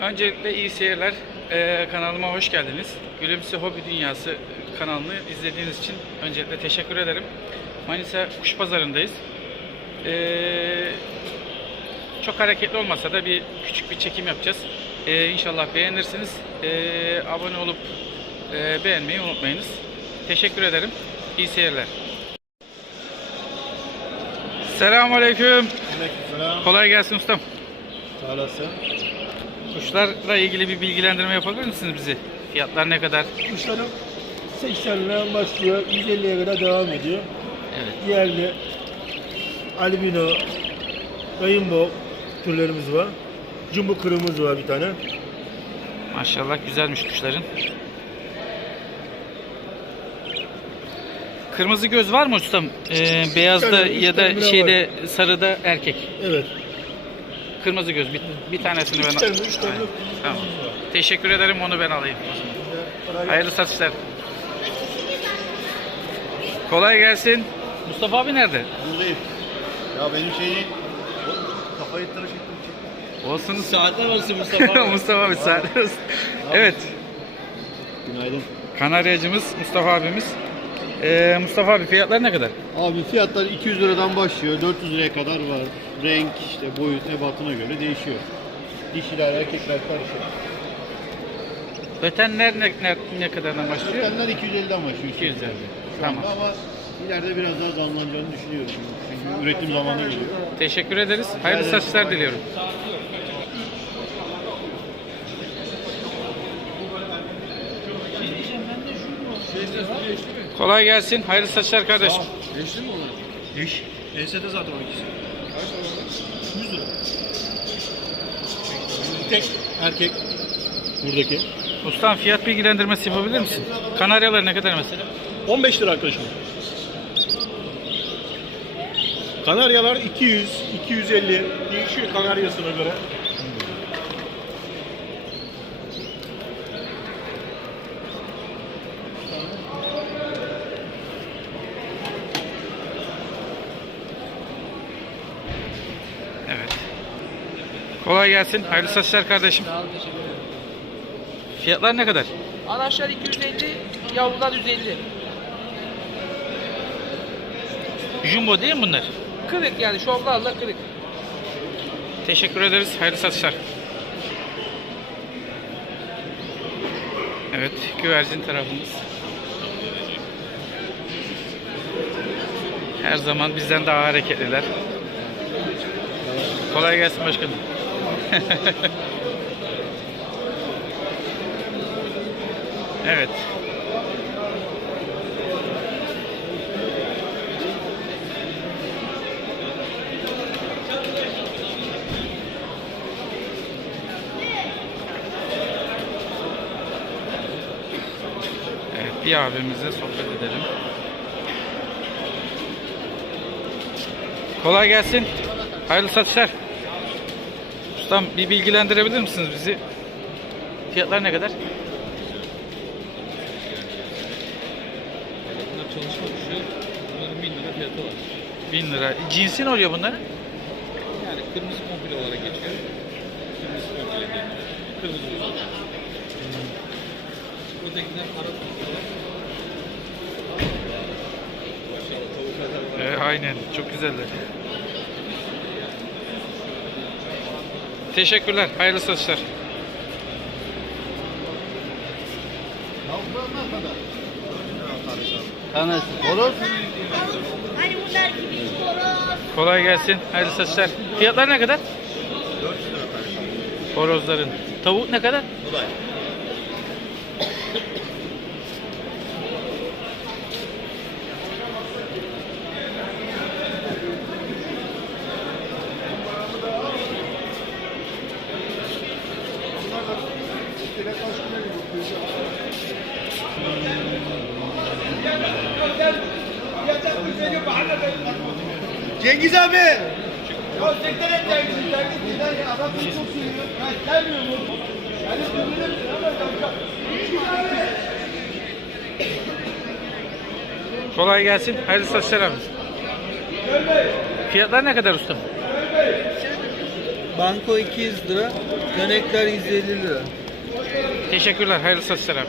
Öncelikle iyi seyirler. Ee, kanalıma hoş geldiniz. Gülümse Hobi Dünyası kanalını izlediğiniz için öncelikle teşekkür ederim. Manisa Kuş Pazarı'ndayız. Ee, çok hareketli olmasa da bir küçük bir çekim yapacağız. Ee, inşallah beğenirsiniz. Ee, abone olup e, beğenmeyi unutmayınız. Teşekkür ederim. İyi seyirler. Selamünaleyküm. Aleykümselam. Kolay gelsin ustam. Sağ olasın. Kuşlarla ilgili bir bilgilendirme yapabilir misiniz bize? Fiyatlar ne kadar? Kuşlarım 80 liradan başlıyor, 150'ye kadar devam ediyor. Evet. Yerli albino, rainbow türlerimiz var. Jumbo kırığımız var bir tane. Maşallah güzelmiş kuşların. Kırmızı göz var mı ustam? Ee, beyazda tane, üç ya da tane bile şeyde sarıda erkek. Evet. Kırmızı göz bir, bir tanesini ben. Aynen. Tamam. Teşekkür ederim onu ben alayım. Hayırlı satışlar. Kolay gelsin. Mustafa abi nerede? Buradayım. Ya benim şey değil. Kafayı tıraş ettim. Olsun. Saatler olsun Mustafa. Mustafa abi sağ olasın. Evet. Günaydın. Kanaryacımız Mustafa abimiz. Ee, Mustafa abi fiyatlar ne kadar? Abi fiyatlar 200 liradan başlıyor. 400 liraya kadar var. Renk, işte boyut, ebatına göre değişiyor. Dişiler, erkekler karışık. Ötenler ne, ne, ne kadardan başlıyor? Ötenler 250'den başlıyor. 250. Şu anda Tamam. Ama ileride biraz daha zamlanacağını düşünüyorum. Çünkü üretim zamanı geliyor. Teşekkür ederiz. Hayırlı ederim. satışlar diliyorum. Kolay gelsin. Hayırlı satışlar kardeşim. Değişti mi onlar? Değiş. ESD zaten 12'si. 100 lira. Tek erkek. Buradaki. Ustam fiyat bilgilendirmesi yapabilir misin? Kanaryalar ne kadar mesela? 15 lira arkadaşım. Kanaryalar 200, 250 değişiyor kanaryasına göre. Kolay gelsin. Hayırlı satışlar kardeşim. Sağ olun, teşekkür ederim. Fiyatlar ne kadar? Anaçlar 250, yavrular 150. Jumbo değil mi bunlar? Kırık yani şovlarla kırık. Teşekkür ederiz. Hayırlı satışlar. Evet, güvercin tarafımız. Her zaman bizden daha hareketliler. Kolay gelsin başkanım. evet. Bir abimizle sohbet edelim. Kolay gelsin. Hayırlı satışlar. Ustam bir bilgilendirebilir misiniz bizi? Fiyatlar ne kadar? Bunlar çalışma kuşu. Bunların 1000 lira fiyatı var. 1000 lira. Cinsi ne oluyor bunların? Yani kırmızı kompil olarak geçiyor. Kırmızı kompil deniyor. Kırmızı yüzü. Ötekiler. Maşallah tavuklar var. Ee, aynen. Çok güzeller. Teşekkürler. Hayırlı satışlar. Tanesi. Horoz. Hani bunlar gibi horoz. Kolay gelsin. Hayırlı satışlar. Fiyatlar ne kadar? 400 lira. Horozların. Tavuk ne kadar? Bu da. Cengiz abi! Kolay gelsin. Hayırlı satışlar abi. Fiyatlar ne kadar ustam? Banko 200 lira. Dönekler 150 lira. Teşekkürler. Hayırlı abi.